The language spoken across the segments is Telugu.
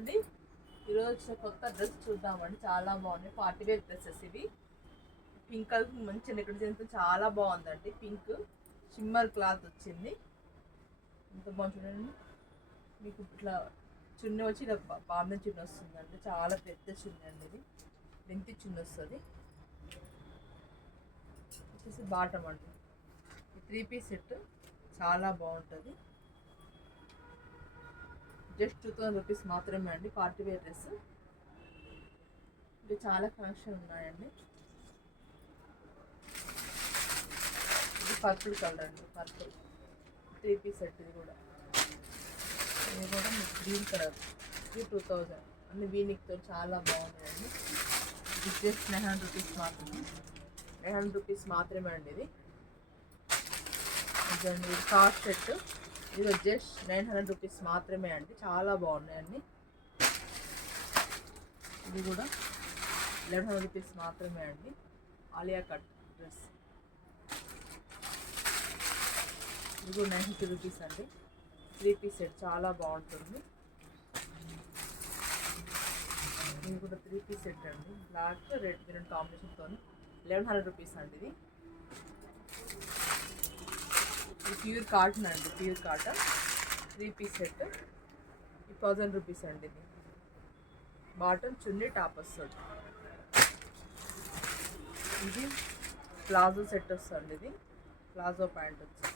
అండి ఈరోజు కొత్త డ్రెస్ చూద్దామండి. చాలా బాగున్నాయి పార్టీ వేర్ డ్రెస్సెస్ ఇవి. పింక్ కలర్ మంచి ఇక్కడ చేస్తే చాలా బాగుందండి. పింక్ షిమ్మర్ క్లాత్ వచ్చింది. ఎంత బాగుంది చూడండి. మీకు ఇట్లా చున్నీ వచ్చి ఇలా బాంబే చున్నీ వస్తుందండి. చాలా పెద్ద చున్నీ అండి. ఇది మెంతి చున్నీ వస్తుంది. వచ్చేసి బాటమ్ అండి. 3 పీస్ సెట్ చాలా బాగుంటుంది. జస్ట్ 2000 రూపీస్ మాత్రమే అండి. పార్టీ వేర్ డ్రెస్ ఇది చాలా కలెక్షన్ ఉన్నాయండి. ఇది పర్పుల్ కలర్ అండి. Purple 3 piece set. ఇది కూడా గ్రీన్ కలర్. ఇది 2000 అన్ని వీనిక్తో చాలా బాగున్నాయండి. ఇది జస్ట్ 900 రూపీస్ మాత్రమే. 900 రూపీస్ మాత్రమే అండి. ఇది కార్డ్ సెట్. ఇది జస్ట్ 900 రూపీస్ మాత్రమే అండి. చాలా బాగున్నాయండి. ఇది కూడా 1100 రూపీస్ మాత్రమే అండి. Alia cut dress. ఇది కూడా 950 రూపీస్ అండి. 3 పీస్ సెట్ చాలా బాగుంటుంది. ఇది కూడా 3 పీస్ సెట్ అండి. బ్లాక్ రెడ్ గ్రీన్ కాంబినేషన్తో 1100 రూపీస్ అండి. ఇది ప్యూర్ కాటన్ అండి. Pure cotton 3 piece set 1000 rupees అండి. ఇది బాటమ్ చున్నీ టాప్ వస్తుంది. ఇది ప్లాజో సెట్ వస్తుంది. ఇది ప్లాజో ప్యాంట్ వచ్చి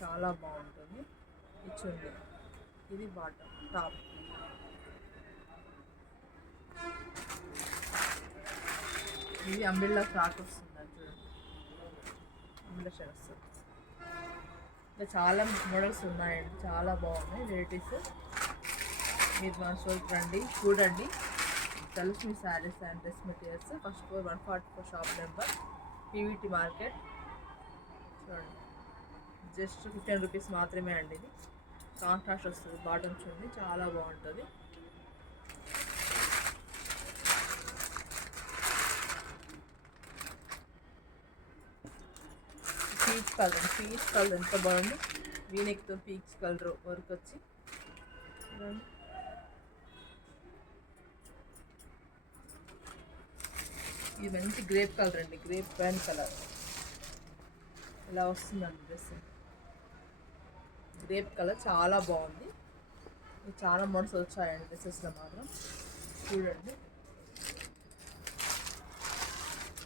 చాలా బాగుంటుంది. ఈ చున్నీ ఇది బాటమ్ టాప్. ఇది అంబ్రెల్లా ఫ్రాక్ వస్తుంది చూడండి. అంబ్రెల్లా షర్ట్ వస్తుంది. ఇంకా చాలా మోడల్స్ ఉన్నాయండి. చాలా బాగున్నాయి వెరైటీస్. మీరు మా షోకి రండి, చూడండి. Dhanalakshmi saris and dress materials, first floor 144 shop number, PVT market. చూడండి జస్ట్ 15 రూపీస్ మాత్రమే అండి. ఇది కాంట్రాస్ట్ వస్తుంది. బాటమ్ చూడండి చాలా బాగుంటుంది. Peach colour. పీచ్ కలర్ ఎంత బాగుంది. వీనెక్తో పీచ్ కలర్ వర్క్ వచ్చి ఇది మంచి గ్రేప్ కలర్ అండి. గ్రేప్ వైన్ కలర్ ఇలా వస్తుందండి డ్రెస్. గ్రేప్ కలర్ చాలా బాగుంది. చాలా మోడల్స్ వచ్చాయండి డ్రెస్సెస్లో మాత్రం. చూడండి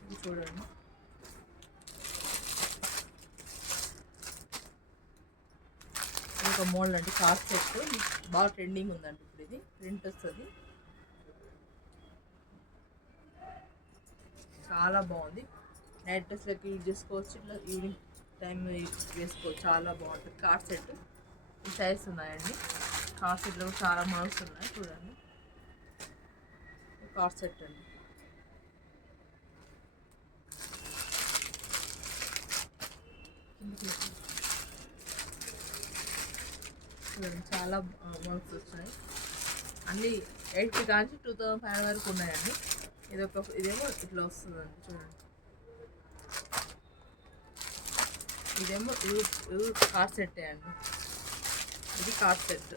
ఇది చూడండి. ఒక మోడల్ అండి. కార్డ్ సెట్ బాగా ట్రెండింగ్ ఉందండి ఇప్పుడు. ఇది ప్రింట్ వస్తుంది. చాలా బాగుంది. నైట్ డ్రెస్లకి యూజ్ చేసుకోవచ్చు. ఇట్లా ఈవినింగ్ టైం వేసుకోవచ్చు. చాలా బాగుంటుంది. కార్డ్ సెట్ ఈ సైజ్ ఉన్నాయండి. కార్డ్ సెట్లో చాలా మోడల్స్ ఉన్నాయి. చూడండి కార్డ్ సెట్ అండి. చూడండి చాలా మోడల్స్ వచ్చాయి. అన్నీ 8 కానీ 2500 వరకు ఉన్నాయండి. ఇదేమో ఇట్లా వస్తుందండి. చూడండి ఇదేమో ఇది కార్డ్ సెట్ అండి. ఇది కార్డ్ సెట్.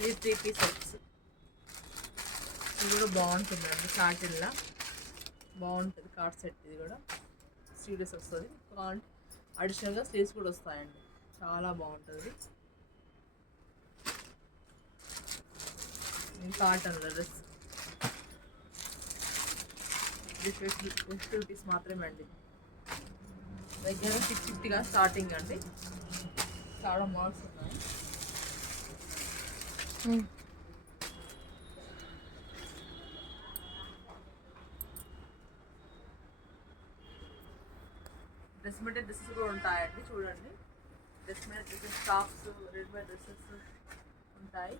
ఇది 3 పీస్ సెట్స్. ఇది కూడా బాగుంటుందండి. కాటన్లా బాగుంటుంది కార్డ్ సెట్. ఇది కూడా స్లీవ్లెస్ వస్తుంది. అడిషనల్గా స్లీవ్స్ కూడా వస్తాయండి. చాలా బాగుంటుంది. కాటన్ డ్రెస్ 50 రూపీస్ మాత్రమే అండి. దగ్గర 650గా స్టార్టింగ్ అండి. చాలా మోడల్స్ ఉన్నాయి. డ్రెస్ మెటీరియల్ డ్రెస్సెస్ కూడా ఉంటాయండి. చూడండి dress material dresses, tops, readymade dresses ఉంటాయి.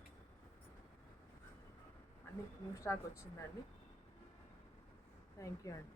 అన్ని న్యూ స్టాక్ వచ్చిందండి. థ్యాంక్ యూ అండి.